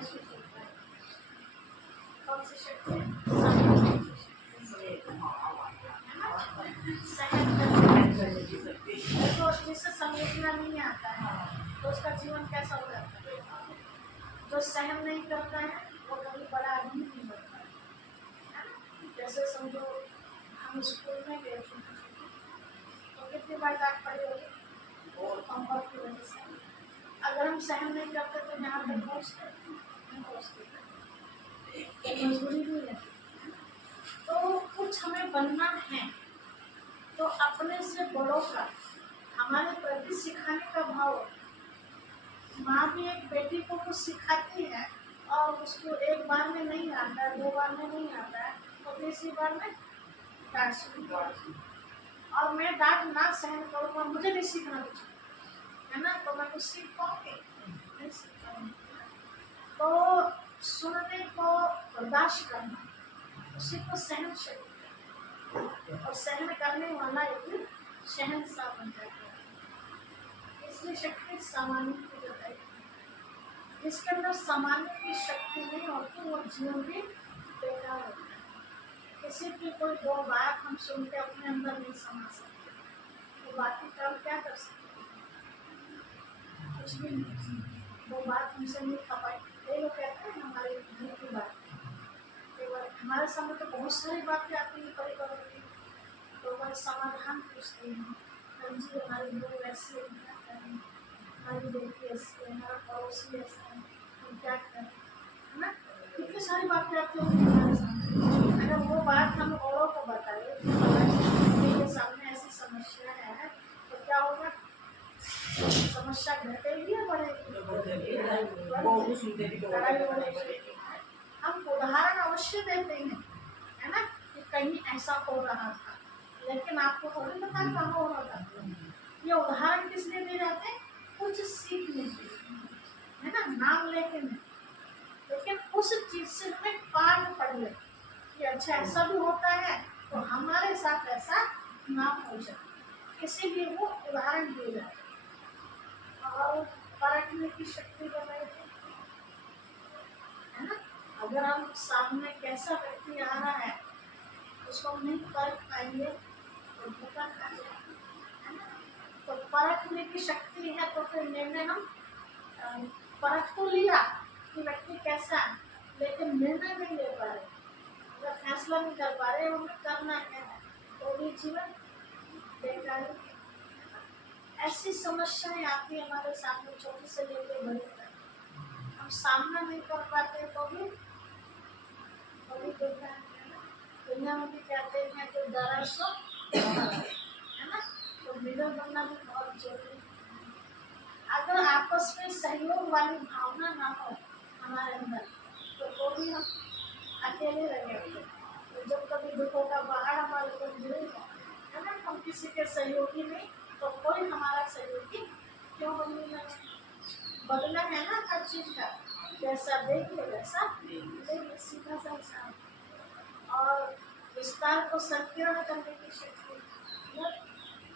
महसूस होता है? कौन सी शक्ति? है ना, सहन करने की शक्ति। तो जिससे समेटना नहीं आता है तो उसका जीवन कैसा हो जाता है? जो सहन नहीं करता है वो कभी बड़ा आदमी नहीं बनता है ना। जैसे समझो हम स्कूल में गए छोटे छोटे, तो कितनी बार डांट पड़ी होगी और होमवर्क की वजह से। अगर हम सहन नहीं करते तो यहाँ तक पहुँचते नहीं पहुँचते, मजबूरी भी है। तो कुछ हमें बनना है तो अपने से बड़ों का हमारे प्रति सिखाने का भाव। माँ भी एक बेटी को कुछ सिखाती है और उसको एक बार में नहीं आता है, 2 बार में नहीं आता है, तो तीसरी बार में डांट सुनती है। और मैं डांट ना सहन करूँगा, मुझे नहीं सीखना कुछ, है ना, तो मैं कुछ सीख पाऊंगी नहीं, सीख पाऊंगी। तो सुनने को बर्दाश्त करना, उसी को सहन शक्ति, और सहन करने वाला एक शहंशाह बन जाता है। इसलिए शक्ति सामान्य की बताई, जिसके अंदर सामान्य की शक्ति नहीं होती वो जीवन भी बेकार होता है। किसी की कोई 2 बात हम सुन के अपने अंदर नहीं समा सकते, तो बाकी काम क्या कर सकते? कुछ भी नहीं। 2 बात हमसे नहीं खपाई, ये लोग कहते हैं हमारे घर की बात। हमारे सामने तो बहुत सारी बातें आती है परिवार की, तो वह समाधान पूछते हैं। हाँ जी, हमारी लोग ऐसे क्या करें, हमारी बेटी ऐसी है, हमारा पड़ोसी ऐसा है, हम क्या करें, है ना। कितनी सारी बातें आती होंगी हमारे सामने। अगर वो बात हम औरों को बताए कि सामने ऐसी समस्या है, तो क्या होगा? समस्या घटेगी या बढ़ेगी? हम उदाहरण अवश्य देते हैं, है ना, कि कहीं ऐसा हो रहा था, लेकिन आपको थोड़ी पता कहाँ हो रहा था। ये उदाहरण किस लिए दे जाते हैं? कुछ सीखने के लिए, है ना, नाम लेके नहीं, लेकिन उस चीज से हमें पाठ पढ़ ले कि अच्छा ऐसा भी होता है तो हमारे साथ ऐसा ना हो जाए, इसीलिए वो उदाहरण दिए जाते हैं। और परखने की शक्ति बनाई, है ना। अगर हम सामने कैसा व्यक्ति आ रहा है उसको हम नहीं परख पाएंगे तो धोखा खा जाएंगे, है ना। तो परखने की शक्ति है तो फिर निर्णय हम परख तो लिया कि व्यक्ति कैसा है, लेकिन निर्णय नहीं ले पा रहे, अगर फैसला नहीं कर पा रहे हमें करना क्या है, तो भी जीवन बेकार है। ऐसी समस्याएं आती है हमारे सामने छोटे से लेकर बड़े तक, हम सामना नहीं कर पाते तो भी बेकार है। दुनिया में भी कहते हैं कि डरा सो है ना, तो मिलर बनना भी बहुत जरूरी है। अगर आपस में सहयोग वाली भावना ना हो हमारे अंदर तो भी हम अकेले रहेंगे। तो जब कभी दुखों का पहाड़ हमारे ऊपर गिरेगा, है ना, हम किसी के सहयोगी नहीं तो कोई हमारा सहयोगी क्यों बनेगा? बदला है ना हर चीज का, जैसा देखिए वैसा लेकिन सीधा सा इंसान। और विस्तार को संकीर्ण करने की शक्ति,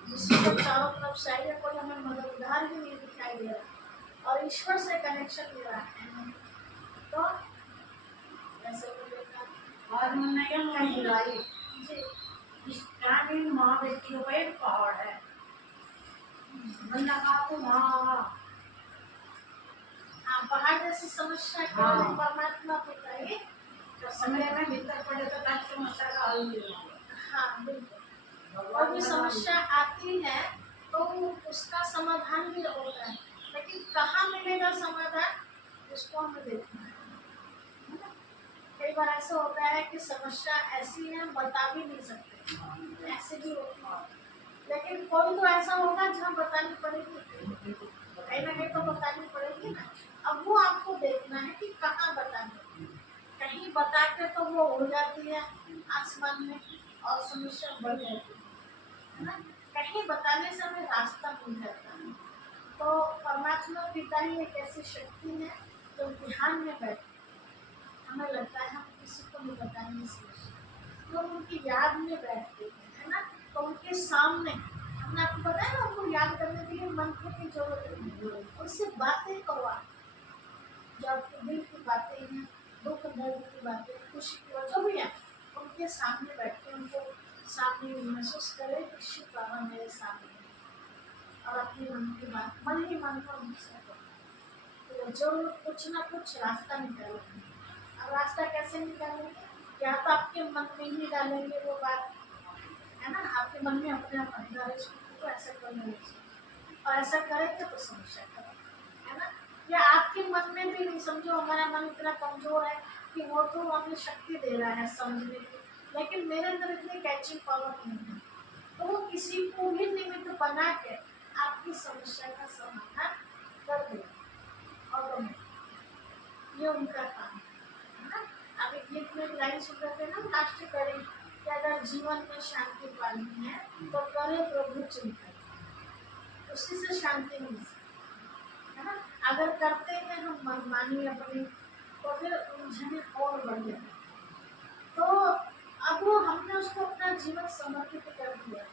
जिसको चारों तरफ चाहिए कोई हमें मददगार ही नहीं दिखाई दे रहा और ईश्वर से कनेक्शन ले रहा है, तो ऐसे और जी माँ बेटियों का एक पहाड़ है, तो हाँ पहाड़ जैसी समस्या को परमात्मा को चाहिए तो समय में भीतर पड़े तो समस्या का हल मिलेगा। हाँ बिल्कुल, और भी समस्या आती है तो उसका समाधान भी होता है, लेकिन कहाँ मिलेगा समाधान उसको हमें देखना है। कई बार ऐसा होता है कि समस्या ऐसी है बता भी नहीं सकते, ऐसे भी होता है, लेकिन कोई तो ऐसा होगा जहाँ बतानी पड़ेगी, कहीं ना कहीं तो बतानी पड़ेगी ना। अब वो आपको देखना है कि कहाँ बतानी, कहीं बता के तो वो उड़ जाती है आसमान में और समस्या बढ़ जाती है ना, कहीं बताने से हमें रास्ता मिल जाता है। तो परमात्मा पिता ही एक ऐसी शक्ति है जो ध्यान में बैठे, हमें लगता है हम किसी को नहीं बताएंगे समस्या, तो उनकी याद में बैठते हैं, है ना, तो उनके सामने हमने आपको बताया ना, उनको याद करने के लिए मंत्र की जरूरत नहीं है, उनसे बातें करवा, जो आपके दिल की बातें हैं, दुख दर्द की बातें, खुशी की बात जो भी है, उनके सामने बैठ के उनको सामने महसूस करें कि शिव बाबा मेरे सामने है। और अपने मन की बात मन ही मन को उनसे तो जो कुछ ना कुछ रास्ता निकालेंगे। अब रास्ता कैसे निकालेंगे? या तो आपके मन में ही डालेंगे वो बात, है ना, आपके मन में अपने आप अंदर है तो ऐसा करने लगे और ऐसा करेंगे तो समस्या करें, है ना। या आपके मन में भी नहीं, समझो हमारा मन इतना कमजोर है कि वो तो हमें शक्ति दे रहा है समझने की, लेकिन मेरे अंदर इतनी कैचिंग पावर नहीं है, तो वो किसी को भी निमित्त बना के आपकी समस्या का समाधान कर दे और ये उनका काम है ना। अब एक गीत में लाइन सुन रहे थे ना, लास्ट करें कि अगर जीवन में शांति पानी है तो करे प्रभु चिंतन, उसी से शांति मिल सकती है ना। अगर करते हैं हम मनमानी अपनी तो फिर उलझने और बढ़ जाए। तो अब वो हमने उसको अपना जीवन समर्पित कर दिया।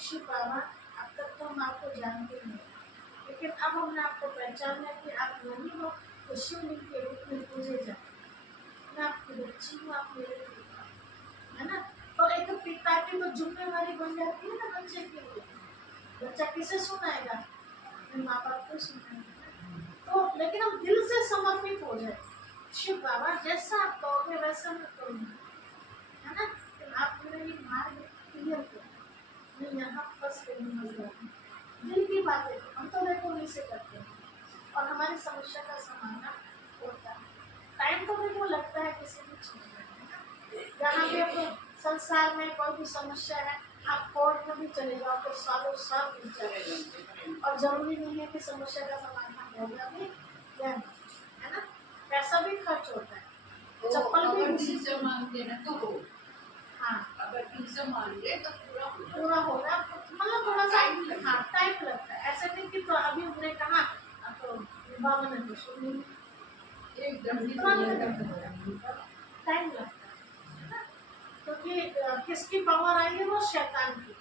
शिव बाबा अब तक तो हम आपको जानते नहीं, लेकिन अब हमने आपको पहचान लिया कि आप वही हो तो शिवलिंग के रूप में पूजे जाते। मैं आपकी बच्ची हूँ, आप मेरे पिता, है ना। तो एक पिता की तो जिम्मेवारी बन जाती है ना बच्चे के लिए। बच्चा किसे सुनाएगा? अपने माँ बाप को सुनाएगा। तो लेकिन हम दिल से समर्पित हो जाए, शिव बाबा जैसा आप कहोगे वैसा मैं करूँगी, है ना। तो आप मेरे लिए मार्ग क्लियर करो, मैं यहाँ फंस गई हूँ। दिल की बातें हम तो देखो नहीं से करते हैं और हमारी समस्या का समाधान होता है। टाइम तो मेरे को लगता है किसी भी चीज में, जहाँ भी आपको संसार में कोई भी समस्या है, आप कोर्ट में भी चले जाओ तो सालों साल बीत जाएगा और जरूरी नहीं है कि समस्या का समाधान होगा भी या नहीं, है ना। पैसा भी खर्च होता है, तो चप्पल भी अगर दिल से मांगते ना तो हो, हाँ अगर दिल से मांगे तो पूरा होगा, मतलब थोड़ा सा हाँ टाइम लगता है। ऐसे नहीं कि तो अभी उन्होंने कहा तो बाबा ने तो सुन ली, एकदम टाइम लगता है, क्योंकि किसकी पावर आई है? वो शैतान की।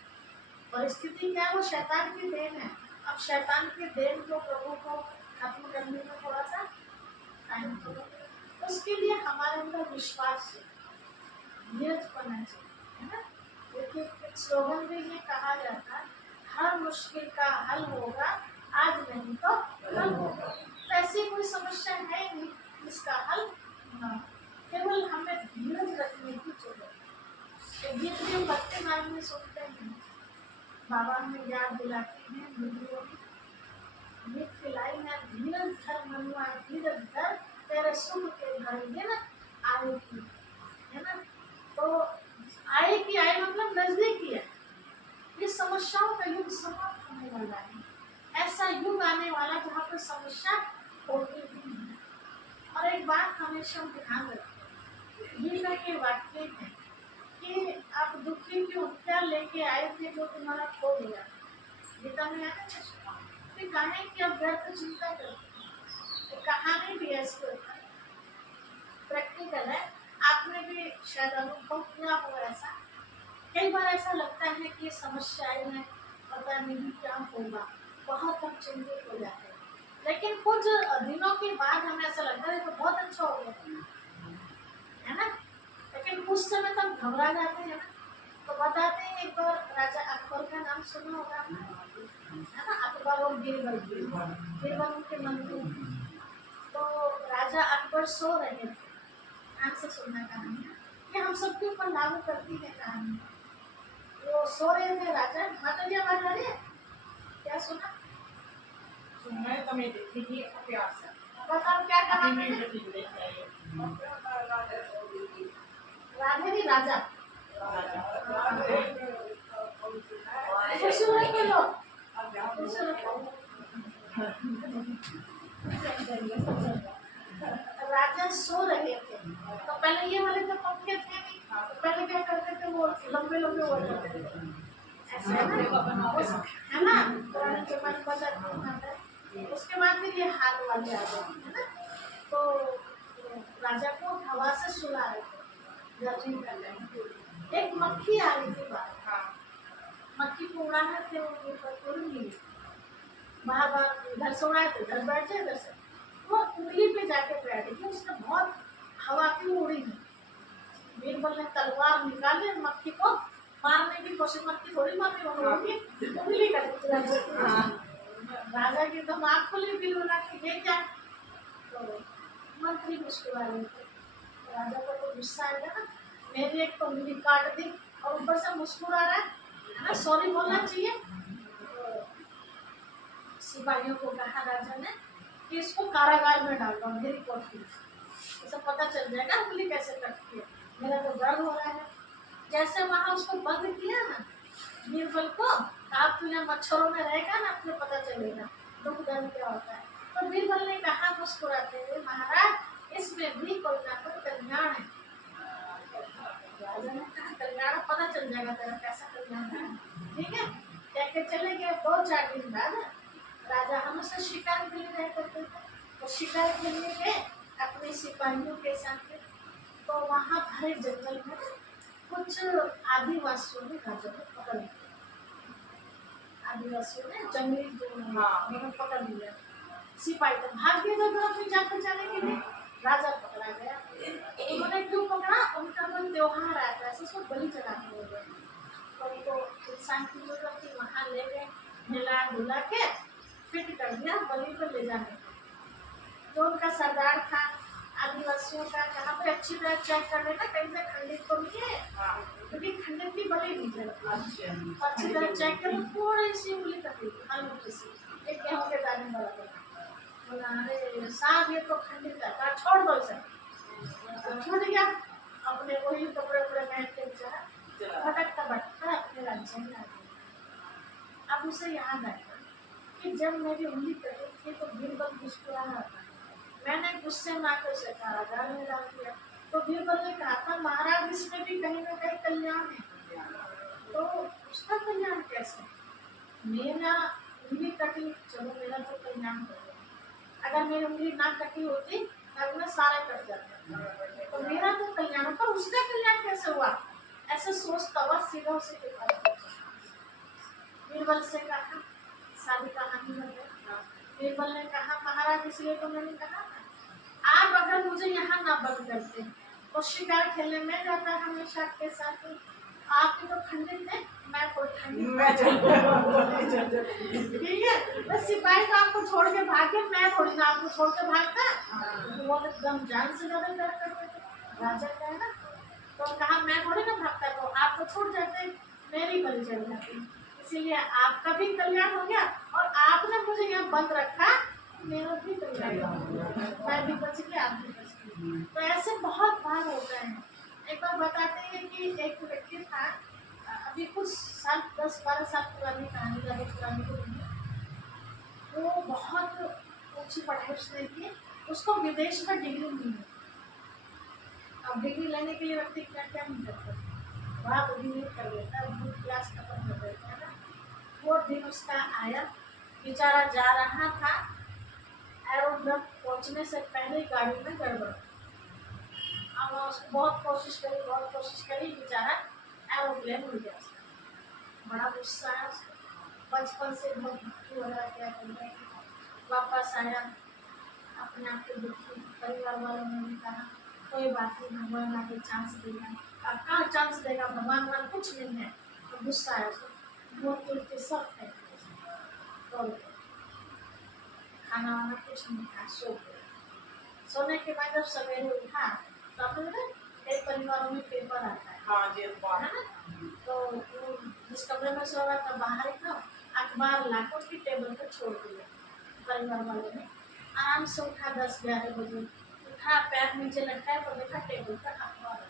परिस्थिति क्या है? वो शैतान की देन है। अब शैतान की देन को प्रभु को खत्म करने में थोड़ा सा टाइम तो लगेगा। उसके लिए हमारे अंदर विश्वास है, धीरज करना चाहिए, है ना। देखिए एक स्लोगन भी ये कहा जाता है, हर मुश्किल का हल होगा, आज नहीं तो कल होगा। तो ऐसी कोई समस्या है नहीं जिसका हल ना हो, केवल हमें धीरज रखने की जरूरत है। गीत भी भक्ति मार्ग में सुनते हैं, बाबा हमें याद दिलाते हैं गीत की लाइन है, धीरज धर मनुआ धीरज धर, तेरे सुख के घड़ी दिन आएगी, है ना। तो आए की आए मतलब नजदीक ही है, ये समस्याओं का युग समाप्त होने वाला है। ऐसा युग आने वाला जहाँ पर समस्या होती ही नहीं। और एक बात हमेशा ध्यान रखें, गीता के वाक्य है कि आप दुखी क्यों, क्या लेके आए थे जो तुम्हारा खो गया। गीता में आता है कि कहानी की आप व्यर्थ चिंता करते हैं, तो कहानी भी ऐसी होता है, प्रैक्टिकल है। आपने भी शायद अनुभव किया हो ऐसा। कई बार ऐसा लगता है कि समस्याएं हैं, पता नहीं क्या होगा, बहुत हम चिंतित हो जाते हैं, लेकिन कुछ दिनों के बाद हमें ऐसा लगता है तो बहुत अच्छा हो गया, है ना। लेकिन कुछ समय तक घबरा जाते हैं ना। तो बताते हैं एक बार राजा अकबर का नाम सुना होगा, है ना। अकबर और बीरबल, बीरबल उनके मंत्री। तो राजा अकबर सो रहे थे, ध्यान से सुनना कहानी, ये हम सबके ऊपर लागू करती है कहानी। वो सो रहे थे राजा, माता जी आवाज आ रही है क्या? सुना सुनना है तो मैं देखिए प्यार से बताओ क्या कहा मैंने? राधे नहीं राजा, खूबसूरत के लोग राजा सो रहे थे। तो पहले ये वाले तो पंखे थे नहीं, तो पहले क्या करते थे, वो लंबे लंबे हो जाते थे, ऐसे है ना, पुराने जमाने बजाते थे। उसके बाद फिर ये हाथ वाले आ गए, है ना। तो राजा को हवा से सुला रहे थे, गर्मी का टाइम। एक मक्खी आ रही थी बाहर, मक्खी को उड़ाना थे, वो ऊपर उड़ गई, बाहर इधर से उड़ाए थे, इधर बैठ जाए, इधर से वो उंगली पे जाके बैठ गई, उसने बहुत हवा की उड़ी नहीं। बीरबल ने तलवार निकाली, मक्खी को मारने की कोशिश, मक्खी थोड़ी मारने वाली होगी, उंगली कर दी राजा की तो आँख खुली, बीरबल के ये क्या। तो मंत्री मुस्कुरा रहे थे, राजा को तो गुस्सा आएगा ना, मेरी एक तो उंगली काट दी और ऊपर से मुस्कुरा रहा है ना, सॉरी बोलना चाहिए। तो सिपाहियों को कहा राजा ने कि इसको कारागार में डाल दो, मेरी कोठरी, इसे पता चल जाएगा उंगली कैसे कटती है, मेरा तो दर्द हो रहा है। जैसे वहां उसको बंद किया ना बीरबल को, आप तुझे मच्छरों में रहेगा ना, आपको पता चलेगा दुख दर्द क्या होता है। तो बीरबल ने कहा मुस्कुराते हुए, महाराज इसमें भी कोई ना कोई कल्याण है। राजा ने कहा कल्याण पता चल जाएगा तेरा कैसा कल्याण है, ठीक है। कह के चले गए। 2-4 दिन बाद राजा हमेशा शिकार के लिए रह करते थे, तो शिकार के लिए गए अपने सिपाहियों के साथ। तो वहाँ भरे जंगल में कुछ आदिवासियों ने राजा को पकड़ लिया, आदिवासियों ने जंगली जो उन्होंने पकड़ लिया। सिपाही तो भाग गए थे अपनी जान बचाने के लिए, राजा पकड़ा गया। उन्होंने क्यों पकड़ा, उनका कोई त्योहार आया था, उसको बलि चढ़ाने हो गए, तो उनको इंसान की जरूरत थी, वहाँ ले गए, मिला धुला के फिट कर दिया बलि पर ले जाने को। जो उनका सरदार था आदिवासियों का, जहाँ पे अच्छी तरह चेक कर लेना कहीं से खंडित तो नहीं है, क्योंकि खंडित की बलि नहीं चलती, अच्छी तरह चेक करो, थोड़ी सी उंगली कटी हल्की सी, एक गेहूं के दाने बराबर। बोला अरे साहब ये तो खंडित है, छोड़ दो इसे। छोड़ दिया, अपने वही कपड़े उपड़े पहन के बेचारा भटकता भटकता अपने राज्य में आ गया। अब उसे याद आया कि जब मेरी उंगली कटी थी तो बीरबल मुस्कुरा रहा था, मैंने गुस्से में आकर उसे कारागार में डाल दिया। तो बीरबल ने कहा था महाराज इसमें भी कहीं ना कहीं कल्याण है। तो उसका कल्याण कैसे, मेरा उंगली कटी, चलो मेरा तो कल्याण हो गया, अगर मेरी उंगली ना कटी होती तब में सारे कट जाते, तो मेरा तो कल्याण, पर उसका कल्याण कैसे हुआ, ऐसे सोचता हुआ सीधा उसे के पास पहुंचा। बीरबल से कहा, सारी कहानी बताई। बीरबल ने कहा महाराज इसलिए तो मैंने कहा था, आप अगर मुझे यहाँ ना बंद करते तो शिकार खेलने में जाता हमेशा आपके साथ, आपके तो खंडित है, मैं कोई खंडित ठीक है, बस सिपाही तो आपको छोड़ के भागे, मैं थोड़ी ना आपको छोड़ के भागता, वो एकदम जान से ज्यादा डर करते थे राजा का है ना। तो कहा मैं थोड़ी ना भागता, तो आप तो छूट जाते, मेरी बलि चढ़ जाती, इसीलिए आपका भी कल्याण हो गया और आपने मुझे यहाँ बंद रखा, मेरा भी कल्याण हो गया, मैं भी बच गया, आप भी बच गए। तो ऐसे बहुत बार होता है। एक बार बताते हैं कि एक व्यक्ति था, अभी कुछ साल 10-12 साल पुरानी कहानी, ज़्यादा पुरानी तो नहीं है, वो बहुत ऊंची पढ़ाई उसने की, उसको विदेश में डिग्री मिली। अब डिग्री लेने के लिए व्यक्ति क्या क्या नहीं करता, वहाँ डिग्री कर लेता है, वो क्लास खत्म कर देता है ना। वो दिन उसका आया, बेचारा जा रहा था, एरोड्रम पहुँचने से पहले गाड़ी में गड़बड़, अब उसको बहुत कोशिश करी, बेचारा एरोप्लेन उड़ गया उसका। बड़ा गुस्सा आया उसको, बचपन से बहुत दुखी हो रहा है, क्या करना। वापस आया, अपने आप के दुखी परिवार वालों ने भी कहा कोई बात नहीं, भगवान आगे चांस देगा। अब कहाँ चांस देगा, भगवान वाला कुछ नहीं है। तो गुस्सा आया उसको, बहुत के सब है, तो खाना वाना कुछ नहीं खा, सो गया। सोने के बाद जब सवेरे उठा तो अपने कई परिवारों में पेपर आता है, हाँ जी, है ना, तो जिस कमरे में सो रहा था बाहर था, अखबार लाकर उसकी टेबल पर छोड़ दिया। परिवार वालों ने आराम से उठा, 10-11 बजे उठा, पैर नीचे लटकाया तो देखा टेबल पर अखबार,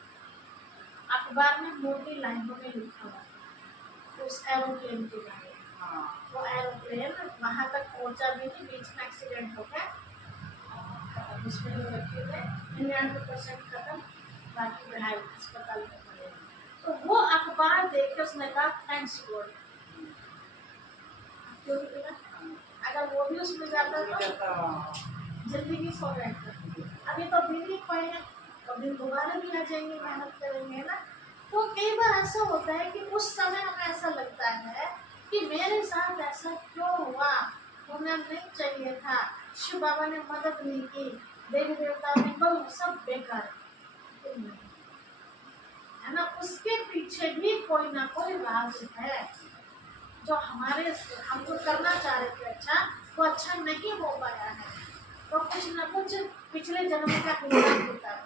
अखबार में मोटी लाइनों में लिखा हुआ उस एरोप्लेन के बारे में। वो एरोप्लेन वहाँ तक पहुँचा भी नहीं, बीच में एक्सीडेंट हो गया, उसमें जो व्यक्ति थे 99% खत्म, बाकी घायल अस्पताल में पड़े। तो वो अखबार देख के उसने कहा थैंक्स गॉड, क्योंकि अगर वो भी उसमें जाता तो जिंदगी सो रहता। अभी तो दिन ही पड़े हैं, तो दिन दोबारा भी आ जाएंगे, मेहनत करेंगे ना। तो कई बार ऐसा होता है कि उस समय हमें ऐसा लगता है कि मेरे साथ ऐसा क्यों हुआ, होना नहीं चाहिए था, शिव बाबा ने मदद नहीं की, देवी देवता ने बहुत सब बेकार है ना। उसके पीछे भी कोई ना कोई राज है, जो हमारे हम जो करना चाह रहे थे अच्छा, वो अच्छा नहीं हो पाया है, तो कुछ न कुछ पिछले जन्म का हिसाब होता है।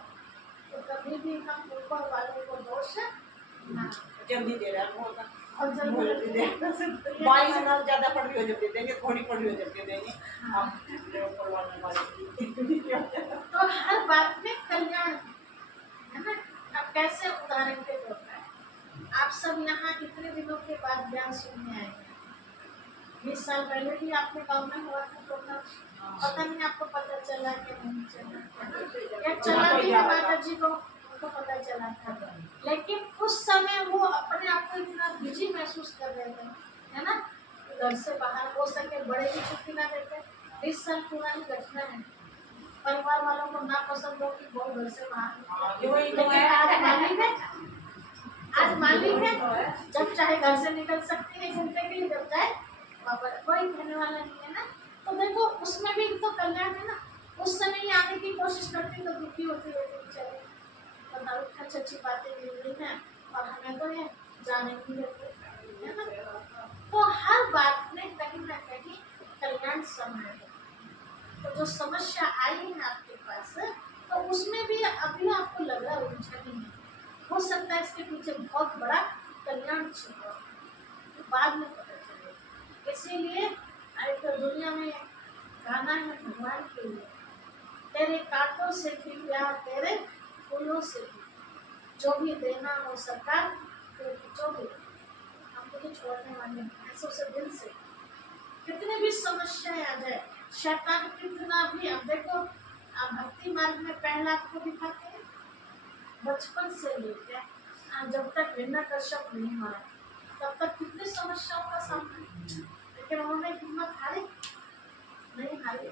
तो कभी भी हम ऊपर वाले को दोष ना जल्दी दे रहा है बहुत, और जल्दी दे बारिश ना ज्यादा पड़ रही हो जब दे देंगे, थोड़ी पड़ रही हो जब दे देंगे। आप ऊपर वाले वाले तो हर बात में कल्याण है ना। अब कैसे उदाहरण के तौर पर आप सब यहाँ कितने दिनों के बाद ज्ञान सुनने आए हैं? 20 साल पहले भी आपके गाँव में हुआ था प्रोग्राम, पता नहीं आपको पता चला कि नहीं चला, या चला भी है माता जी को उनको पता चला था, लेकिन उस समय वो अपने आप को इतना बिजी महसूस कर रहे थे, है ना। घर से बाहर हो सके बड़े की छुट्टी ना देते। 20 साल पुरानी घटना है, परिवार वालों को ना पसंद हो कि वो घर से बाहर, लेकिन आज मालिक है, आज मालिक है, जब चाहे घर से निकल सकते हैं घूमने के लिए, जब चाहे वापस, कोई कहने वाला नहीं है ना। तो देखो उसमें भी तो कल्याण है ना। उस समय ही आने की कोशिश करती तो दुखी होती रहती, चले बताओ अच्छी अच्छी बातें मिल रही हैं और हमें तो ये जाने नहीं देते, है ना। तो हर बात में कहीं ना कहीं कल्याण समय है। तो जो समस्या आई है आपके पास, तो उसमें भी अभी आपको लग रहा है उलझन है, हो सकता है इसके पीछे बहुत बड़ा कल्याण छिपा है, बाद में पता चलेगा। इसीलिए एक दुनिया में गाना है भगवान के लिए, तेरे कांटों से भी प्यार तेरे फूलों से भी, जो भी देना हो सरकार जो भी, हम तो छोड़ने वाले हैं ऐसों से दिल से। कितने भी समस्याएं आ जाए, शैतान कितना भी, अब देखो आप भक्ति मार्ग में पहला आपको दिखाते हैं बचपन से लेकर जब तक हिरण्यकश्यप नहीं मारा तब तक कितनी समस्याओं का सामना, लेकिन उन्होंने हिम्मत हारी नहीं, हारी।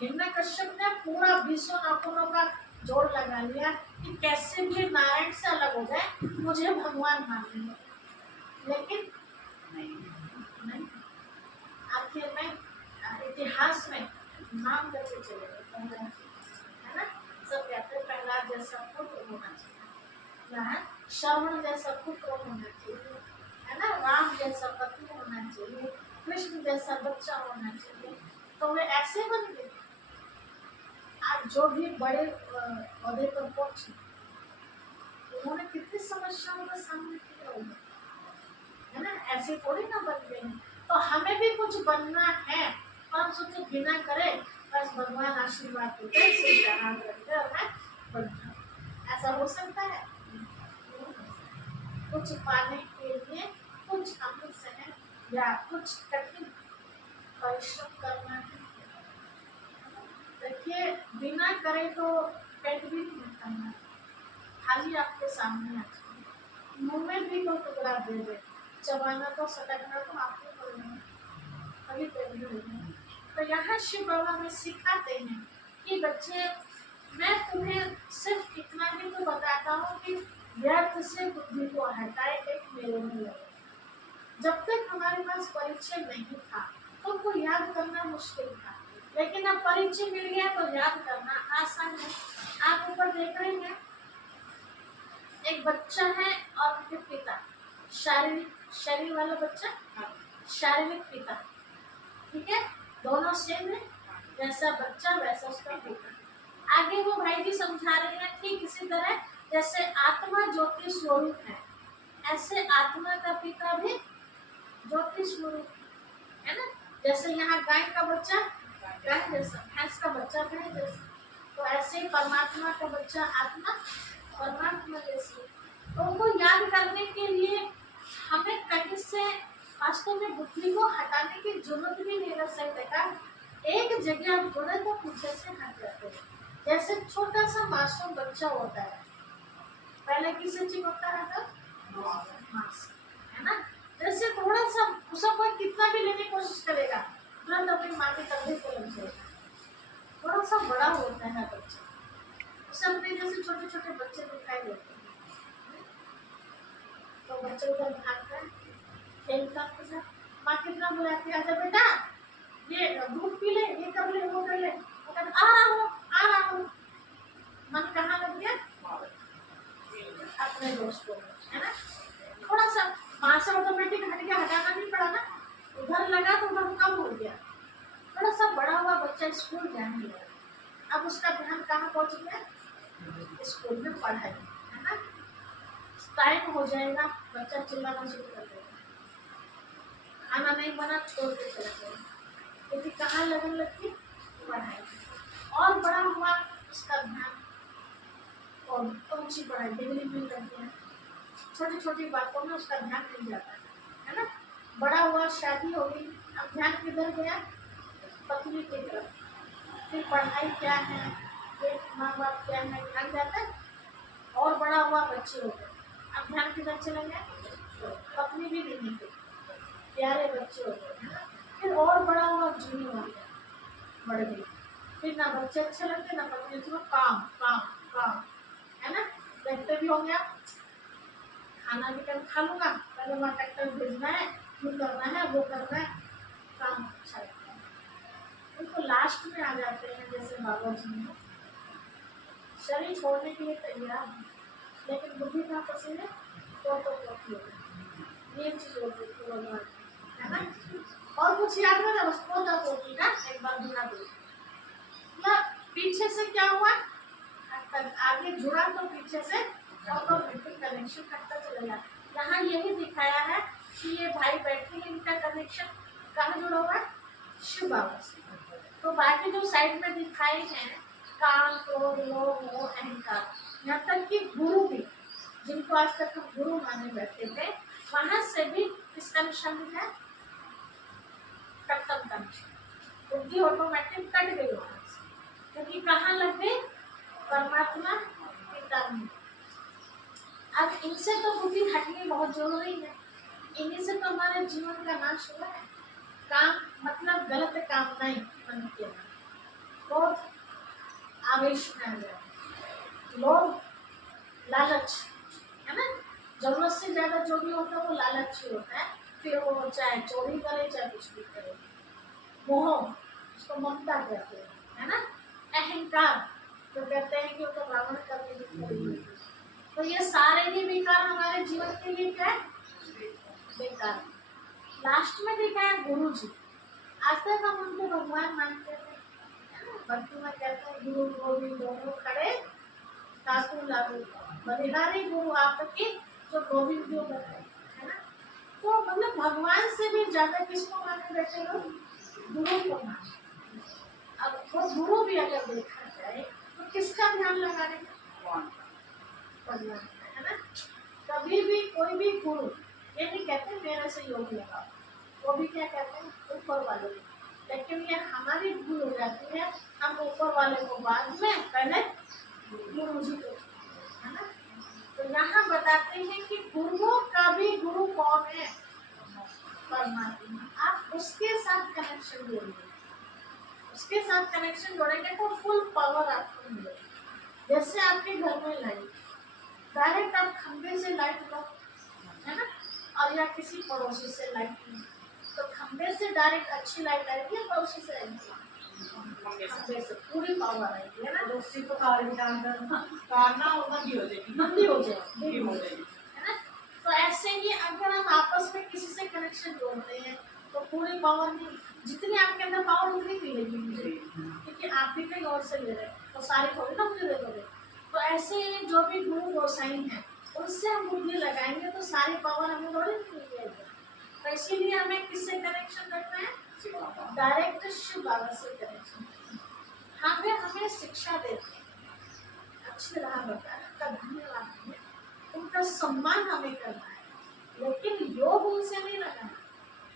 हिरण्यकश्यप ने पूरा 20 नाखूनों का जोड़ लगा लिया कि कैसे भी नारायण से अलग हो जाए, मुझे भगवान मान लेंगे, लेकिन नहीं। आखिर में इतिहास में नाम करके चले गए, है ना। सब कहते हैं प्रहलाद जैसा पुत्र होना चाहिए, श्रवण जैसा पुत्र होना चाहिए, है ना, राम जैसा पति होना चाहिए, कृष्ण जैसा बच्चा होना चाहिए, तो वे ऐसे बन गए। आज जो भी बड़े पौधे पर पहुंचे, उन्होंने कितनी समस्याओं का सामना किया होगा, है ना, ऐसे थोड़ी ना बन गए। तो हमें भी कुछ बनना है, और हम सोचे बिना करे बस भगवान आशीर्वाद देते और मैं बन जाऊं, ऐसा हो सकता है? कुछ पाने के लिए कुछ अमृत सहन या कुछ कठिन परिश्रम करना है। देखिए बिना करे तो पेट भी नहीं करना, खाली आपके सामने आ जाए, मुंह में भी कोई टुकड़ा दे दे, चबाना तो सटकना तो आपको पड़ेगा, अभी पेट भी होगा। तो यहाँ शिव बाबा में सिखाते हैं कि बच्चे मैं तुम्हें सिर्फ इतना भी तो बताता हूँ कि व्यर्थ से बुद्धि को हटाए एक मेरे में लगे। जब तक हमारे पास परिचय नहीं था तो वो याद करना मुश्किल था, लेकिन अब परिचय मिल गया तो याद करना आसान है। आप ऊपर देख रहे हैं एक बच्चा है और उनके पिता, शारीरिक शरीर वाला बच्चा, शारीरिक पिता, ठीक है, दोनों सेम है, जैसा बच्चा वैसा उसका पिता। आगे वो भाई जी समझा रहे हैं ठीक इसी तरह जैसे आत्मा ज्योति स्वरूप है, ऐसे आत्मा का पिता भी ज्योति स्वरूप है ना। जैसे यहाँ गाय का बच्चा गाय जैसा, भैंस का बच्चा भैंस जैसा, तो ऐसे ही परमात्मा का बच्चा आत्मा परमात्मा जैसी। तो उनको याद करने के लिए हमें कहीं से वास्तव में बुद्धि को हटाने की जरूरत भी नहीं। सही देखा, एक जगह आप जुड़े तो पीछे से हट जाते हैं। जैसे छोटा सा मासूम बच्चा होता है, पहले किसे चिपकता रहता मांस, है ना। जैसे थोड़ा सा उसे कोई कितना भी लेने की कोशिश करेगा तुरंत अपनी माँ के कंधे पे लग जाएगा। थोड़ा सा बड़ा होता है बच्चा, उसे अपने जैसे छोटे छोटे बच्चे दिखाई देते हैं, तो बच्चे उधर भागता है खेलता है, माँ कितना बुलाती है आजा बेटा, ये दूध पी ले, ये कर ले, वो कर ले, वो कहता आ रहा हूँ आ रहा हूँ। मन कहाँ लग गया? अपने दोस्तों में, है ना। थोड़ा सा वहां से ऑटोमेटिक हट गया, हटाना नहीं पड़ा ना, उधर लगा तो उधर कम हो गया। थोड़ा सा बड़ा हुआ बच्चा स्कूल जाने लगा, अब उसका ध्यान कहाँ पहुंच गया? स्कूल में पढ़ाई, है ना। टाइम हो जाएगा, बच्चा चिल्लाना शुरू कर देगा, खाना नहीं बना छोड़ के चला जाएगा, क्योंकि कहाँ लगन लगती? पढ़ाई। और बड़ा हुआ उसका ध्यान और ऊंची पढ़ाई, डिग्री मिल रही है, छोटी छोटी बातों में उसका ध्यान नहीं जाता है ना। बड़ा हुआ, शादी हो गई, अब ध्यान किधर गया? पत्नी की तरफ। फिर पढ़ाई क्या है, फिर माँ बाप क्या है, ध्यान जाता है। और बड़ा हुआ, बच्चे हो गए, अब ध्यान किधर चला गया? पत्नी भी नहीं थी, प्यारे बच्चे हो गए, है ना। फिर और बड़ा हुआ, जूनी हो गया, बढ़ गई, फिर ना बच्चे अच्छे लगते ना पत्नी अच्छी, काम काम काम, है ना। देखते भी होंगे आप, खाना भी कल खा लूंगा, पहले वहाँ ट्रैक्टर भेजना है, ये करना है, वो करना है, काम अच्छा लगता है। उनको लास्ट में आ जाते हैं, जैसे बाबा जी ने शरीर छोड़ने के लिए तैयार है, लेकिन बुद्धि का पसीने तो ये चीज होती है भगवान, है ना। और कुछ याद में ना, बस पोता पोती ना एक बार बिना दो, मतलब पीछे से क्या हुआ, आगे जुड़ा तो पीछे से ऑटोमेटिक कनेक्शन करता चलेगा। यहाँ यही दिखाया है कि ये भाई बैठे हैं, इनका कनेक्शन कहाँ जुड़ा हुआ है? शिव बाबा से। तो बाकी जो साइड में दिखाए हैं, काम, क्रोध, लोभ, मोह, अहंकार, यहाँ तक कि गुरु भी, जिनको आज तक हम गुरु माने बैठे थे, वहां से भी किसका निशान है? कट्टम का निशान। बुद्धि ऑटोमेटिक कट गई वहां से, क्योंकि कहाँ लग गई? परमात्मा पिता में। अब इनसे तो बुद्धि हटनी बहुत जरूरी है, इन्हीं से तो हमारे जीवन का नाश हुआ है। काम मतलब गलत काम नहीं मन किया, क्रोध आवेश में आ गया, लोभ लालच, है ना। जरूरत से ज्यादा जो भी होता है वो लालच ही होता है, फिर वो चाहे चोरी करे चाहे कुछ भी करे। मोह, उसको ममता कहते हैं, है ना। अहंकार, तो कहते हैं कि वो तो रावण का भी खरीद। तो ये सारे ही विकार हमारे जीवन के लिए क्या है? बेकार। लास्ट में देखा है गुरु जी, आज तक हम उनको भगवान मानते थे, है ना। भक्ति में कहते हैं गुरु गोविंद दोनों खड़े ताकू लागू, बलिहारी गुरु आपके जो गोविंद जो बताए, है ना। तो मतलब भगवान से भी ज्यादा किसको माने बैठे लोग? गुरु को माने। अब वो गुरु भी अगर देखा जाए तो किसका ध्यान लगा रहे हैं? भगवान, है ना। कभी भी कोई भी गुरु ये नहीं कहते मेरे से योग लगाओ, वो भी क्या कहते हैं? ऊपर वाले। लेकिन ये हमारी भूल हो जाती है, हम ऊपर वाले को बाद में, पहले गुरु जी को, है ना। तो यहाँ बताते हैं कि गुरुओं का भी गुरु कौन है? परमात्मा। आप उसके साथ कनेक्शन जोड़िए, उसके साथ कनेक्शन जोड़ेंगे तो फुल पावर आपको मिलेगी। जैसे आपके घर में लाइट, डायरेक्ट आप खंबे से लाइट लो, है ना, और या किसी पड़ोसी से लाइट लो, तो खंबे से डायरेक्ट अच्छी लाइट आएगी या पड़ोसी से आएगी? खंबे से पूरी पावर आएगी, है ना। पड़ोसी को तार भी तारना होगा भी हो जाएगी, बंदी हो जाएगी, भी हो जाएगी, है ना। तो ऐसे ही अगर हम आपस में किसी से कनेक्शन जोड़ते हैं तो पूरी पावर नहीं, जितनी आपके अंदर पावर उतनी मिलेगी मुझे, क्योंकि आप भी कहीं और से ले रहे हैं, तो सारे थोड़ी ना मुझे दे दोगे। तो ऐसे ही जो भी गुरु गोसाई हैं उनसे हम बुद्धि लगाएंगे तो सारी पावर हमें थोड़ी मिल जाएगी। तो इसीलिए हमें किससे कनेक्शन रखना है? डायरेक्ट शिव बाबा से कनेक्शन। हमें शिक्षा देते हैं, अच्छी राह बताना, उनका धन्यवाद है, उनका सम्मान हमें करना है, लेकिन योग उनसे नहीं लगाना।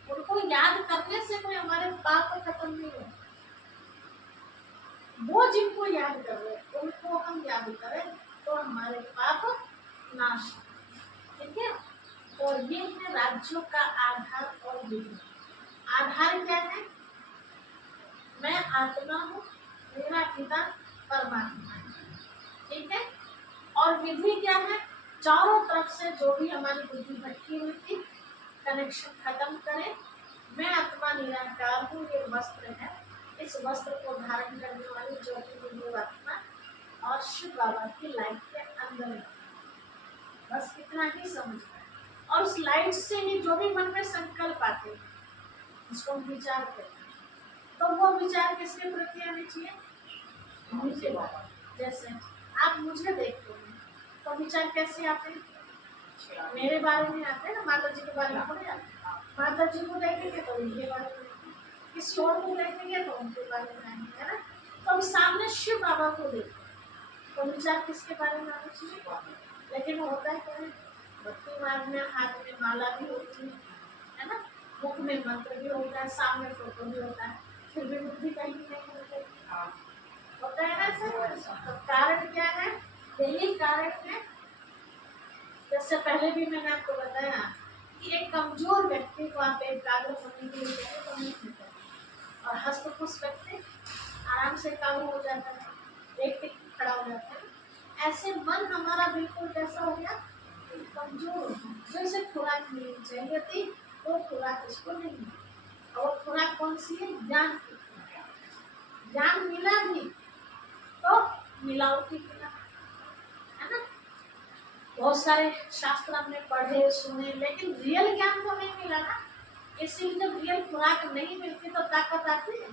उनको याद करने से कोई हमारे पाप खत्म नहीं हो, वो जिनको याद कर रहे उनको हम याद करें तो हमारे पाप नाश, ठीक है। तो ये है राज्यों का आधार और विधि। आधार क्या है? मैं आत्मा हूँ, मेरा पिता परमात्मा है, ठीक है। और विधि क्या है? चारों तरफ से जो भी हमारी बुद्धि भटकी हुई थी, कनेक्शन खत्म करें, मैं आत्मा निराकार हूँ, ये वस्त्र है, इस वस्त्र को धारण करने वाली ज्योति बिंदु आत्मा और शिव बाबा की लाइट के अंदर है। बस इतना ही समझना है। और उस लाइट से ही जो भी मन में संकल्प आते हैं उसको हम विचार करते हैं, तो वो विचार किसके प्रति आने चाहिए? मुझे। जैसे आप मुझे देखते हैं तो विचार कैसे आते हैं? मेरे बारे में आते हैं ना, माता जी के बारे में थोड़े आते हैं। माता जी को देखेंगे तो उनके बारे में, किसी और को देखेंगे तो उनके बारे में आएंगे, है ना। तो हम सामने शिव बाबा को देखते हैं तो विचार किसके बारे में आना चाहिए? लेकिन वो होता है क्या है, भक्ति मार्ग में हाथ में माला भी होती है ना, मुख में मंत्र भी होता है, सामने फोटो भी होता है, फिर भी बुद्धि कहीं नहीं होता है ना सर। तो कारण क्या है? यही कारण है, जैसे पहले भी मैंने आपको बताया कि एक कमजोर व्यक्ति को आप एकाग्र होने के लिए कहें तो नहीं होता, और हस्तपुष्ट व्यक्ति आराम से एकाग्र हो जाता है, एक टिक खड़ा हो जाता है। ऐसे मन हमारा बिल्कुल कैसा हो गया? कमजोर हो गया। जो इसे खुराक मिलनी चाहिए थी वो खुराक इसको नहीं मिली, और वो खुराक कौन सी है? ज्ञान की खुराक। ज्ञान मिला भी तो मिलावटी मिला, है ना। बहुत सारे शास्त्र हमने पढ़े सुने, लेकिन रियल ज्ञान तो नहीं मिला ना। इसीलिए जब रियल खुराक नहीं मिलती तो ताकत आती है।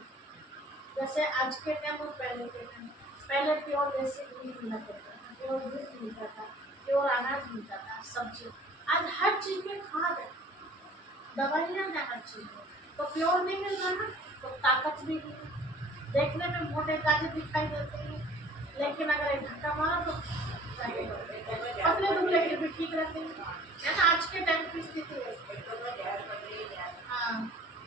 जैसे आज के टाइम और पहले के टाइम, पहले प्योर देसी घी मिला करता था, प्योर दूध मिलता था, प्योर अनाज मिलता था, सब्जी। आज हर चीज में खाद है, दवाइयाँ हैं हर चीज में, तो प्योर नहीं मिल रहा ना, तो ताकत भी नहीं। देखने में मोटे ताजे दिखाई देते हैं, लेकिन अगर एक धक्का मारो तो पतले दुबले फिर भी ठीक रहते हैं, है ना। आज के टाइम की स्थिति है। हाँ,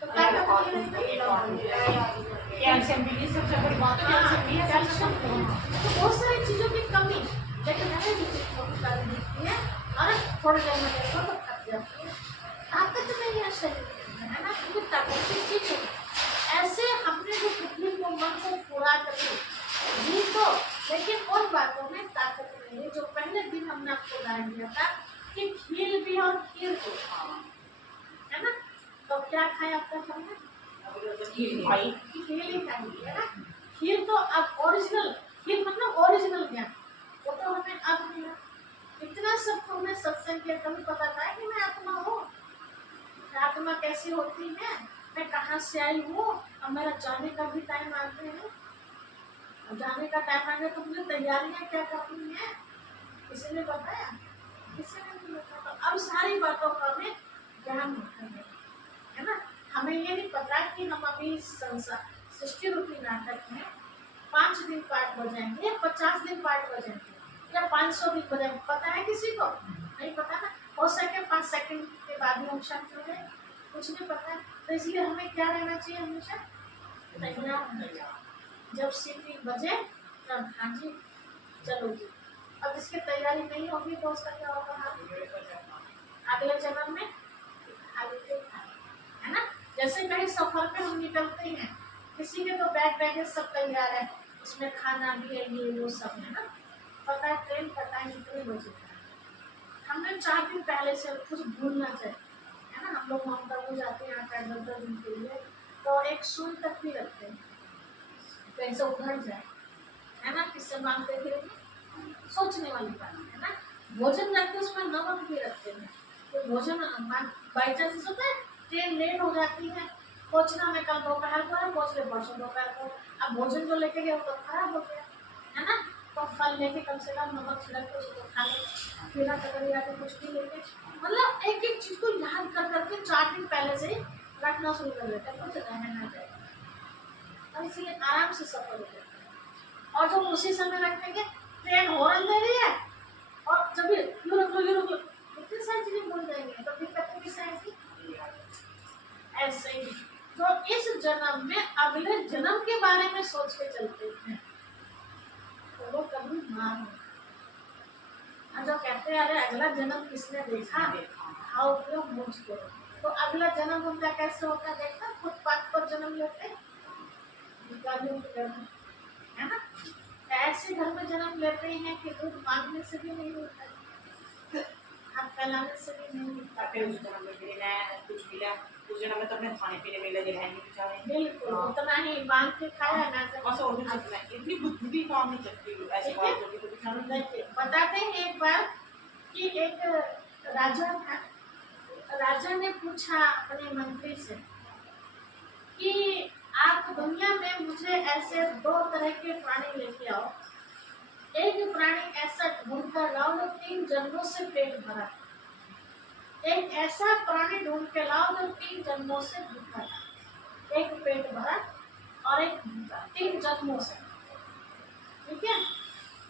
तो ताकत नहीं रहती। कैल्शियम भी सबसे बड़ी बात है, कैल्शियम भी है, कैल्शियम तो बहुत सारी चीजों की कमी, लेकिन हमें भी बहुत सारी दिखती है, और थोड़ी देर में देखो तो थक जाती है। ताकत नहीं है शरीर में, है ना, क्योंकि ताकत की चीज है। ऐसे हमने जो पृथ्वी को मन को पूरा कर दी तो, लेकिन उन बातों में ताकत नहीं है जो पहले दिन हमने आपको उदाहरण दिया था कि खीर भी और खीर को, है ना। तो क्या खाया आपका हमने? खीर ही खाई है ना। खीर तो अब ओरिजिनल, खीर मतलब ओरिजिनल ज्ञान, वो तो हमें अब मिला। इतना सब हमने सत्संग किया, कभी पता था कि मैं आत्मा हूँ, आत्मा कैसी होती है, मैं कहाँ से आई हूँ, और मेरा जाने का भी टाइम आते हैं। जाने का टाइम आ गया तो मुझे तैयारियां क्या करनी है, किसी ने बताया? किसी ने नहीं बताया। तो अब सारी बातों का हमें ज्ञान है ना। हमें ये नहीं पता कि हम अभी संसार सृष्टि रूपी नाटक में 5 दिन पाठ बजाएंगे, 50 दिन पाठ बजाएंगे, या 500 दिन बजाएंगे, पता है किसी को? नहीं पता ना। हो सके 5 सेकंड के बाद ही हम शांत हो जाए, कुछ नहीं पता। तो इसलिए हमें क्या रहना चाहिए? हमेशा तैयार रहना चाहिए। जब सीटी बजे तब हाँ जी चलो जी। अब जिसकी तैयारी नहीं होगी तो उसका क्या होगा? अगले जन्म में खाली है ना। जैसे कहीं सफर पे हम निकलते हैं, किसी के तो बैग बैगेज सब तैयार है, उसमें खाना भी है, ये वो सब है ना। पता है ट्रेन का टाइम कितने बजे का है, हमने 4 दिन पहले से कुछ भूलना चाहिए, है ना। हम लोग माउंट आबू जाते हैं 8-10 दिन के लिए, तो एक सुई तक भी रखते हैं, कैसे उधर जाए, है ना। किससे मांगते फिरेंगे? सोचने वाली बात है ना। भोजन रखते उसमें नमक भी रखते हैं, तो भोजन बाई चांस होता है ट्रेन लेट हो जाती है, पहुँचना में कल दोपहर को है, पहुँच रहे परसों दोपहर को, अब भोजन जो लेके गए वो तो खराब हो गया, है ना। तो फल लेके कम से कम नमक छिड़क के उसको खा ले, खीरा ककड़ी आके कुछ भी लेके, मतलब एक एक चीज को याद कर करके 4 दिन पहले से ही रखना शुरू कर देते हैं, कुछ रहना चाहिए, और इसलिए आराम से सफर हो जाता है। और जब उसी समय रखेंगे, ट्रेन हॉर्न दे रही है और जब यूरोप इतनी सारी चीजें भूल जाएंगे, तो दिक्कत किस आएगी? ऐसे ही तो इस जन्म में अगले जन्म के बारे में सोच के चलते हैं तो वो कभी मार नहीं। जो कहते हैं अरे अगला जन्म किसने देखा, खाओ पियो मौज करो, तो अगला जन्म उनका कैसे होता है? देखा फुटपाथ पर जन्म लेते हैं, है ना। ऐसे घर में जन्म लेते हैं कि दूध मांगने से भी नहीं होता है, हाथ फैलाने से भी नहीं मिलता। फिर उस जन्म में फिर नया कुछ मिला, उस जन्म में तो अपने खाने पीने में लगे रहेंगे बेचारे। बिल्कुल उतना ही बांध के खाया ना तो बस और कुछ नहीं, इतनी बुद्धि भी काम नहीं करती ऐसी बात होगी तो बेचारे। देखिए बताते हैं एक बार कि एक राजा था। राजा ने पूछा अपने मंत्री से कि आप दुनिया में मुझे ऐसे 2 तरह के प्राणी लेके आओ। एक प्राणी ऐसा ढूंढ कर लाओ जो 3 जन्मों से पेट भरा, एक ऐसा प्राणी ढूंढ के लाओ जो 3 जन्मों से भूखा था। एक पेट भरा और एक भूखा, 3 जन्मों से। ठीक है,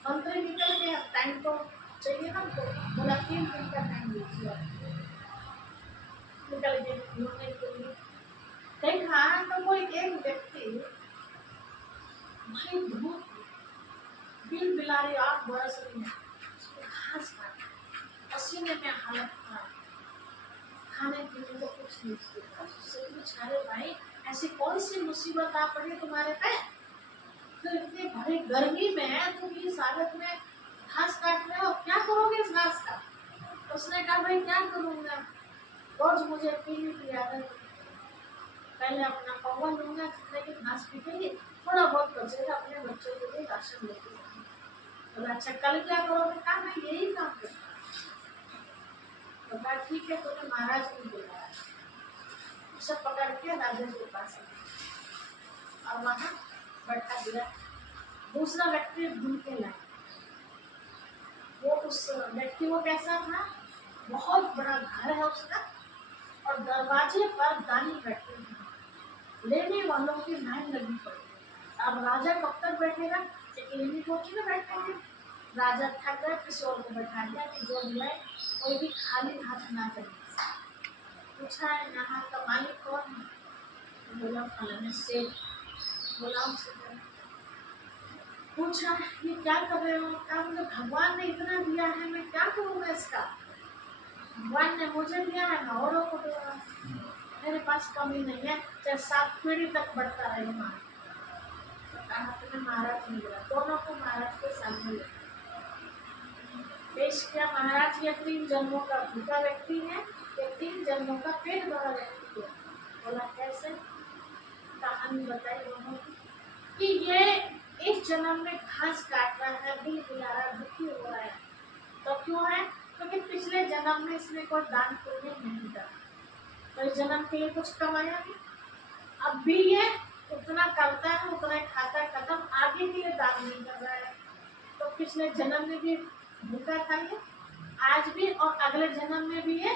मंत्री निकल गया, टाइम तो चाहिए ना, तो बोला 3 दिन का टाइम दीजिए। निकल गए ढूंढने के लिए। देखा तो कोई एक व्यक्ति भारी धूप बिल बिलारी आग बरस रही है, उसको घास काट, पसीने में हालत खराब, खाने पीने को कुछ नहीं मिलता। उससे पूछा, अरे भाई ऐसी कौन सी मुसीबत आ पड़ी तुम्हारे पे, तो इतनी भारी गर्मी में तुम इस हालत में घास काट रहे हो, क्या करोगे इस घास का? उसने कहा, भाई क्या करूँगा, रोज मुझे पीने की आदत है, पहले अपना पौवा लूंगा, जितने की घास पीटेंगे, थोड़ा बहुत बचेगा, अपने बच्चों के लिए राशन लेके आऊंगा। तो अच्छा कल क्या करोगे? कहा मैं यही काम करता। तो कहा ठीक है, तुम्हें महाराज ने बुलाया, उसे पकड़ के राजा के पास और वहाँ बैठा दिया। दूसरा व्यक्ति ढूंढ के लाया। वो उस व्यक्ति को कैसा था, बहुत बड़ा घर है उसका और दरवाजे पर दानी बैठे हैं, लेने वालों की लाइन लगी पड़ी। अब राजा कब तक बैठेगा, एक लिमिट होती है बैठने की। राजा थक गए, किसी और को बैठा दिया कि जो भी है कोई भी खाली हाथ ना करे। पूछा है यहाँ का मालिक कौन है? बोला फलाने से। बोला उनसे पूछा ये क्या कर रहे हो? कहा मुझे भगवान ने इतना दिया है, मैं क्या करूँगा इसका, भगवान ने मुझे दिया है, मैं औरों को दूंगा, मेरे पास कमी नहीं है, चाहे 7 पीढ़ी तक बढ़ता रहे हमारा। कहा तुम्हें महाराज ने बोला, दोनों को महाराज के सामने पेश किया। महाराज ये 3 जन्मों का भूखा व्यक्ति है, ये 3 जन्मों का पेट भरा व्यक्ति है। बोला कैसे? कहानी बताई दोनों की कि ये इस जन्म में घास काट रहा है, बिल बिला रहा है, दुखी हो रहा है। तो क्यों है? क्योंकि पिछले जन्म में इसने कोई दान पुण्य नहीं करा, तो इस जन्म के लिए कुछ कमाया नहीं। अब भी ये उतना करता है, उतना खाता खत्म, आगे के लिए दान नहीं कर रहा है। तो पिछले जन्म में भी भूखा था ये, आज भी और अगले जन्म में भी ये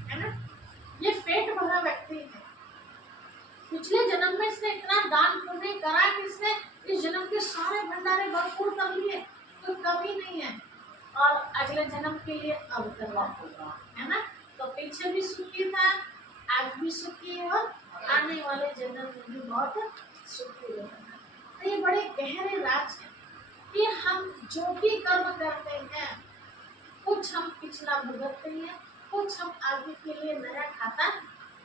है ना। ये पेट भरा व्यक्ति है, पिछले जन्म में इसने इतना दान पुण्य करा कि इसने इस जन्म के सारे भंडारे भरपूर कर लिए, कोई कमी नहीं है, और अगले जन्म के लिए अब करना होगा, है ना। तो पीछे भी सुखी था, आज भी सुखी है, और आने वाले जन्म में भी बहुत सुखी रहेगा। तो ये बड़े गहरे राज है कि हम जो भी कर्म करते हैं, कुछ हम पिछला भुगतते हैं, कुछ हम आगे के लिए नया खाता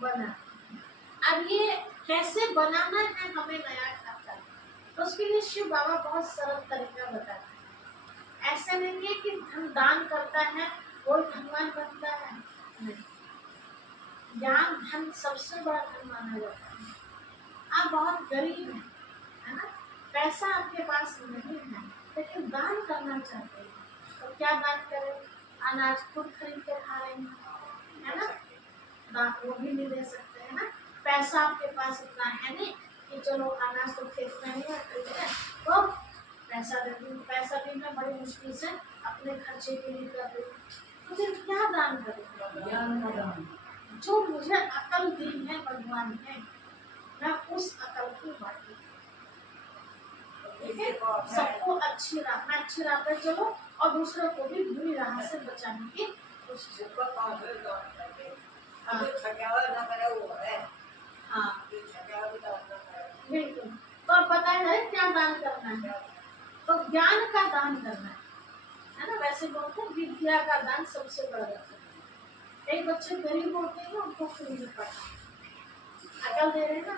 बनाते हैं। अब ये कैसे बनाना है हमें नया खाता, तो उसके लिए शिव बाबा बहुत सरल तरीका बताते हैं। ऐसे नहीं है कि धन दान करता है वो भगवान बनता है, नहीं। ज्ञान धन सबसे बड़ा धन माना जाता है। आप बहुत गरीब हैं, है ना, पैसा आपके पास नहीं है, लेकिन दान करना चाहते हैं, तो क्या दान करें? अनाज खुद खरीद के खा रहे हैं, है ना, दान वो भी नहीं दे सकते, है ना। पैसा आपके पास इतना है नहीं कि चलो अनाज तो खेत में नहीं है, तो पैसा दे दूँ, पैसा भी मैं बड़ी मुश्किल से अपने खर्चे के लिए कर रही हूँ, तो फिर क्या दान करूँ? ज्ञान का दान। जो मुझे अकल दी है भगवान ने, मैं उस अकल को बांटू, ठीक है। सबको अच्छी राह पे चलो और दूसरों को भी बुरी राह से बचाने की कोशिश करो। हाँ बिल्कुल। तो अब बताया है क्या दान करना है, तो ज्ञान का दान करना है ना। वैसे बोलते हैं विद्या का दान सबसे बड़ा रहता है। कई बच्चे गरीब होते हैं, उनको फ्री में पढ़ाना, अकल दे रहे हैं ना।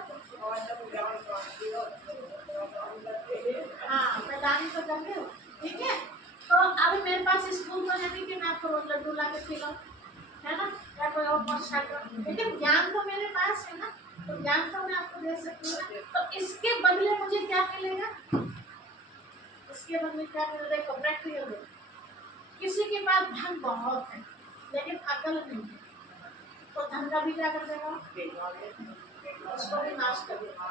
हाँ मैं दान तो कर रही हूँ, ठीक है। तो अब मेरे पास स्कूल तो है नहीं कि मैं आपको रोज लड्डू ला के खिलाऊं, है ना, या कोई और पौष्टिक आइटम, लेकिन ज्ञान तो मेरे पास है ना, तो ज्ञान तो मैं आपको दे सकती हूँ ना। तो इसके बदले मुझे क्या मिलेगा? इसके बदले क्या मिलेगा? प्रैक्टिकल में किसी के पास धन बहुत है लेकिन अकल नहीं है, तो धन का भी क्या कर देगा? उसको भी नाश कर देगा,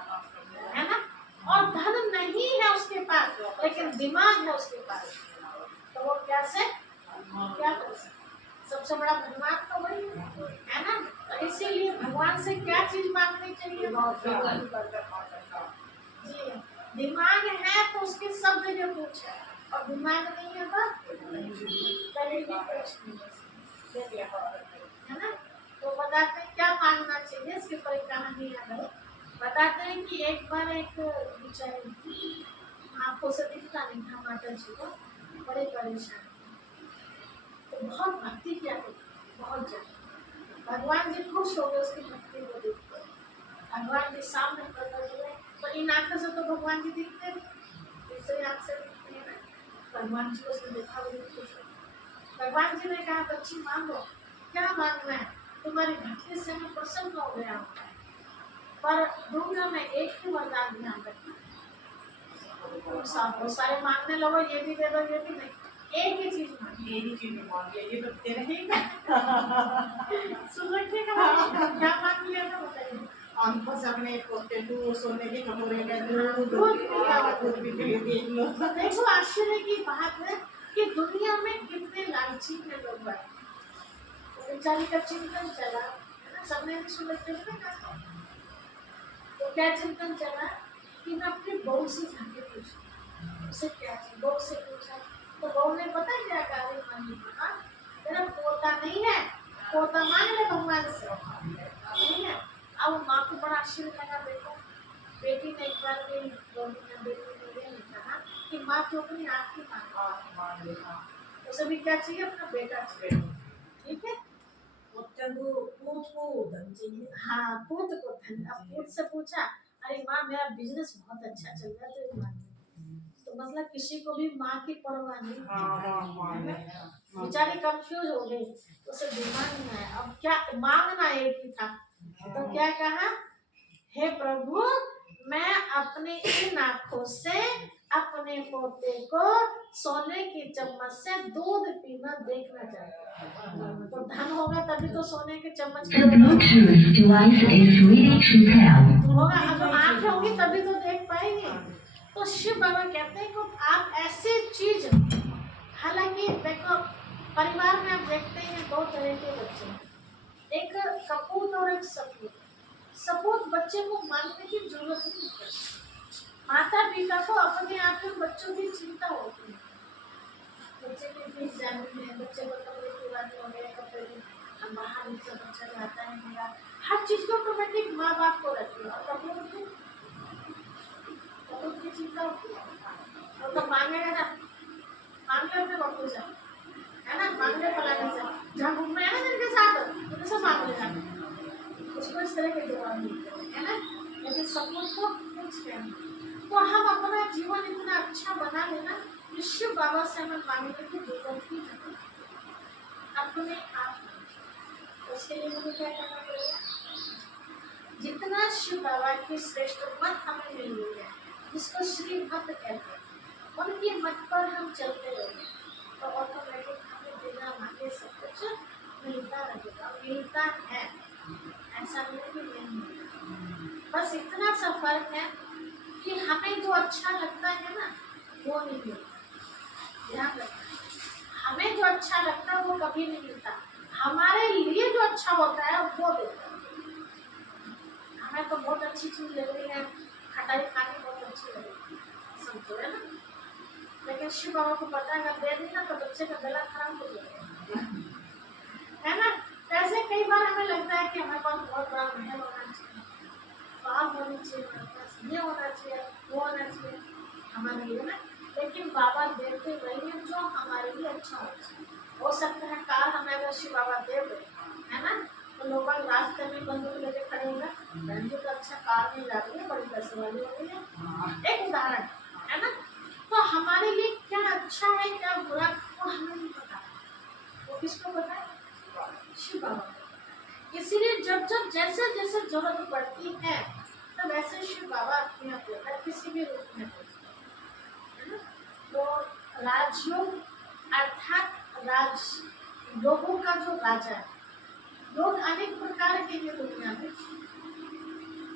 है ना। और धन नहीं है उसके पास लेकिन दिमाग है उसके पास, तो वो कैसे क्या कर सकते? सबसे बड़ा धनवान तो वही है ना। तो इसीलिए भगवान से क्या चीज मांगनी चाहिए? जी, दिमाग है तो उसके सब जगह पूछ है, और दिमाग नहीं है तो कहीं भी पूछ नहीं है ना। तो बताते हैं क्या मांगना चाहिए, इसके ऊपर एक कहानी याद है। बताते हैं कि एक बार एक बेचारी आंखों से दिखता नहीं था माता जी को, बड़े परेशान, तो बहुत भक्ति किया करती, बहुत ज्यादा। भगवान जी खुश हो गए उसकी भक्ति को देखकर। भगवान जी सामने प्रकट हुए, तो इन आंखों से तो भगवान जी दिखते नहीं, दूसरी आंख से दिखते हैं ना। भगवान जी को उसने देखा, बड़ी खुश हो। भगवान जी ने कहा, बच्ची मांगो, क्या मांगना है? तुम्हारी भक्ति से मैं प्रसन्न हो गया हूँ, पर दूंगा मैं एक ही वरदान, ध्यान रखना। बहुत सारे मांगने लगो, ये भी दे दो, ये भी नहीं, एक ही चीज मांगी। यही चीज मांगी, ये तो दे रहेगा। सुन रखिए क्या मांग लिया था बताइए। आंखों से अपने पोते दूध, सोने के कटोरे में दूध भी देख लो। देखो आश्चर्य की बात है कि दुनिया में कितने लालची है लोग। बेचारी का चिंतन चला है ना, सबने भी सुन रखे थे। तो क्या चिंतन चला कि मैं अपनी बहू से जाके पूछूं, उसे क्या चाहिए। बहू से पूछा तो बहू ने पता क्या कहा? मानी कहा, तेरा पोता नहीं है, पोता मांग ले भगवान से, नहीं है। अब माँ को बड़ा आश्चर्य लगा। देखो बेटी ने एक बार मेरी बेटी ने कहा कि माँ तो अपनी आँख की मांग ले, उसे भी क्या चाहिए? अपना बेटा चाहिए, ठीक है। पूत को धन चाहिए, हाँ पूत को धन। अब पूत से पूछा, अरे माँ मेरा बिजनेस बहुत अच्छा चल रहा है, तो माँ, तो मतलब किसी को भी माँ की परवाह नहीं। बेचारी कंफ्यूज हो गई, उसे दिमाग में आया अब क्या मांगना, एक ही था। तो क्या कहा, हे प्रभु, मैं अपने इन आँखों से अपने पोते को सोने की चम्मच से दूध पीना देखना चाहता हूँ। तो धन होगा तभी तो सोने के चम्मच The Bluetooth device is ready to pair. होगा, अगर आँख होगी तभी तो देख पाएंगे। तो शिव बाबा कहते हैं कि आप ऐसी चीज, हालांकि देखो परिवार में आप देखते हैं दो तरह के बच्चे, एक कपूत और एक सपूत। सपूत बच्चे को मानने की जरूरत नहीं पड़ती, माता पिता को अपने आप में बच्चों की चिंता होती है। बच्चे की फीस जानी है, बच्चे को कपड़े पुराने हो गए, कपड़े हम बाहर से बच्चा जाता है मेरा, हर चीज को ऑटोमेटिक माँ बाप को रखती है। और कपूत की चिंता होती है, और तो मांगेगा ना, मांगे अपने बच्चों से, है ना, मांगने फलाने से, जहाँ घूमना है ना जिनके साथ उनसे मांग लेना, उसको इस तरह के जवाब मिलते हैं, है ना। लेकिन सपूत को कुछ नहीं। तो हम अपना जीवन इतना अच्छा बना लेना, शिव बाबा से हमें मांगने की जरूरत ही नहीं अपने आप। उसके लिए मुझे क्या करना पड़ेगा? जितना शिव बाबा की श्रेष्ठ मत हमें मिल गई है, जिसको श्री मत कहते हैं, उनकी मत पर हम चलते रहेंगे तो ऑटोमेटिक हमें बिना मांगे सब कुछ मिलता रहेगा, मिलता है, ऐसा नहीं कि नहीं मिलता। बस इतना सा फर्क है कि हमें जो अच्छा लगता है ना वो नहीं मिलता, ध्यान रखना। हमें जो अच्छा लगता है वो कभी नहीं मिलता, हमारे लिए जो अच्छा होता है वो देता है। हमें तो बहुत अच्छी चीज लग रही है, खटाई खाने बहुत अच्छी लग रही है, समझो, है ना। लेकिन शिव बाबा को पता है अगर दे दी ना तो बच्चे का गला खराब हो जाएगा, है ना। ऐसे कई बार हमें लगता है कि हमारे पास बहुत बड़ा महल होना चाहिए, बाग होनी चाहिए, हमारे पास ये होना चाहिए, वो होना चाहिए हमारे लिए ना। लेकिन बाबा देते वही है जो हमारे लिए अच्छा हो सकता है कार हमें अगर शिव बाबा दे दे, है ना, तो लोग रास्ते में बंदूक लेके खड़े होंगे, बंदूक तो अच्छा कार नहीं जा रही है, बड़ी पैसे वाली हो गई है, एक उदाहरण, है ना। तो हमारे लिए क्या अच्छा है क्या बुरा वो हमें इसीलिए जब जब जैसे जैसे जरूरत पड़ती है तब ऐसे शिव बाबा अपने आप होता है, किसी भी रूप में होता है ना। तो राजयोग अर्थात राज, लोगों का जो राजा है। लोग अनेक प्रकार के हैं दुनिया में।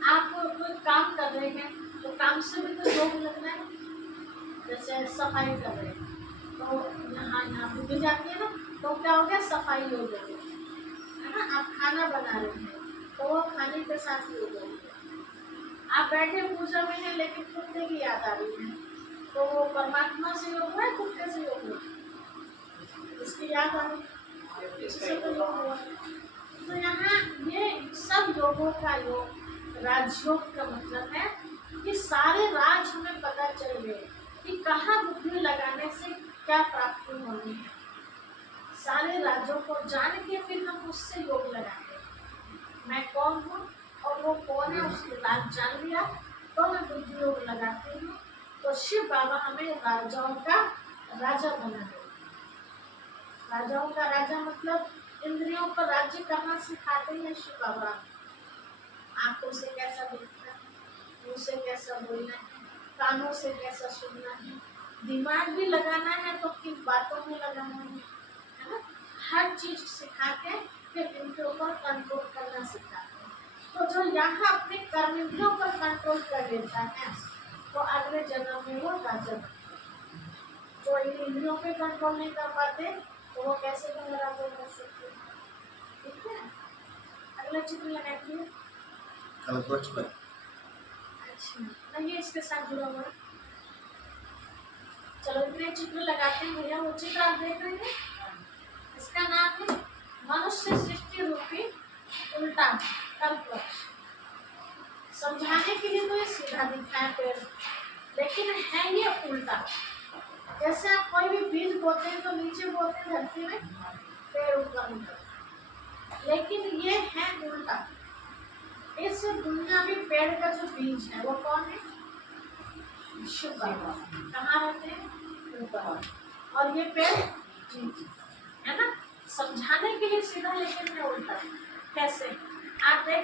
आप कोई काम कर रहे हैं तो काम से भी तो योग लगना है। जैसे सफाई कर रहे हैं तो यहाँ बुद्धि जाती है ना, तो क्या हो गया, सफाई योग हो गया, है ना। आप खाना बना रहे हैं तो वो खाने के साथ योग हो गया। आप बैठे पूजा में हैं लेकिन कुत्ते की याद आ रही है तो वो परमात्मा से योग हुआ है, कुत्ते से योग हुआ, इसकी याद आ रही, इससे तो योग हुआ। तो यहाँ ये सब योगों का योग, राजयोग का मतलब है कि सारे राज हमें पता चल गए कि कहाँ बुद्धि लगाने से क्या प्राप्ति होनी है। सारे राज्यों को जान के फिर हम उससे योग लगाते हैं। मैं कौन हूँ और वो कौन है, उसके राज जान लिया तो मैं बुद्धि योग लगाती हूँ। तो शिव बाबा हमें राजाओं का राजा बना दे। राजाओं का राजा मतलब इंद्रियों पर राज्य करना सिखाते हैं शिव बाबा। आंखों से कैसा देखना है, मुंह से कैसा बोलना है, कानों से कैसा सुनना है, दिमाग भी लगाना है तो किन बातों में लगाना है ना। हर चीज सिखा के फिर इनके ऊपर कंट्रोल करना सिखाते हैं। तो जो यहाँ अपने कर्मेंद्रियों पर कंट्रोल कर लेता है तो अगले जन्म में वो राजा बनता है। जो इन इंद्रियों पे कंट्रोल नहीं कर पाते तो वो कैसे राजा बन सकते हैं। ठीक है, अगला चित्र लगाइए। अच्छा, ये इसके साथ जुड़ा हुआ है। चलो इतने चित्र लगाते हैं भैया। वो चित्र आप देख रहे हैं, इसका नाम है मनुष्य सृष्टि रूपी उल्टा कल्पवृक्ष। समझाने के लिए तो ये सीधा दिखा है पेड़, लेकिन है ये उल्टा। जैसे आप कोई भी बीज बोते हैं तो नीचे बोते हैं धरती में, पेड़ ऊपर निकलता है, लेकिन ये है उल्टा। इस दुनियावी पेड़ का जो बीज है वो कौन है, शिव बाबा। कहाँ रहते हैं, ऊपर। और ये पेड़ है ना। समझाने के लिए सीधा, लेकिन है उल्टा। कैसे, आप देख